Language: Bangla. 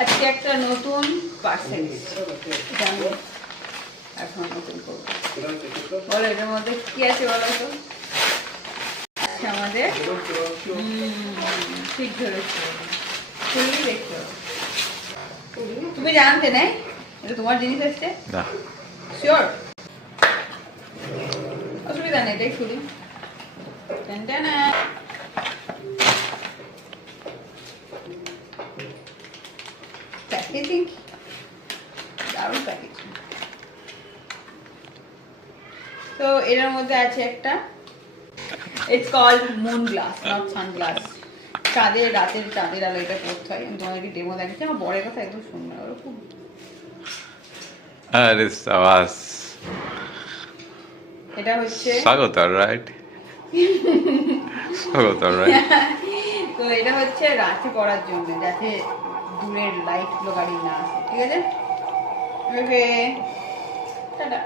আজকে একটা নতুন পার্সেল এখন নতুন করবো। বলো এটার মধ্যে কি আছে বলো তো? আমাদের ঠিক ধরেছে, খুললেই দেখতে হবে। তুমি জানতে নাই এটা তোমার জিনিস আসছে? না শিওর, অসুবিধা নেই, এটাই খুলি। প্যাকেজিং দারুণ প্যাকেজিং। তো এর মধ্যে আছে একটা, it's called moon glass, not sunglass. চাঁদের রাতের চাঁদের আলো এটা করতে হয়। আমি তোমাদেরকে ডেমো দেখাচ্ছি। আমার বরের কথা একদম শুনবে, ওরা খুব আরে সাবাস। এটা হচ্ছে স্বাগত রাইট, স্বাগত রাইট। তো এটা হচ্ছে রাতে পড়ার জন্য, যাতে দূরের লাইট গুলো গাড়ি না আসে। ঠিক আছে, ওকে টাটা।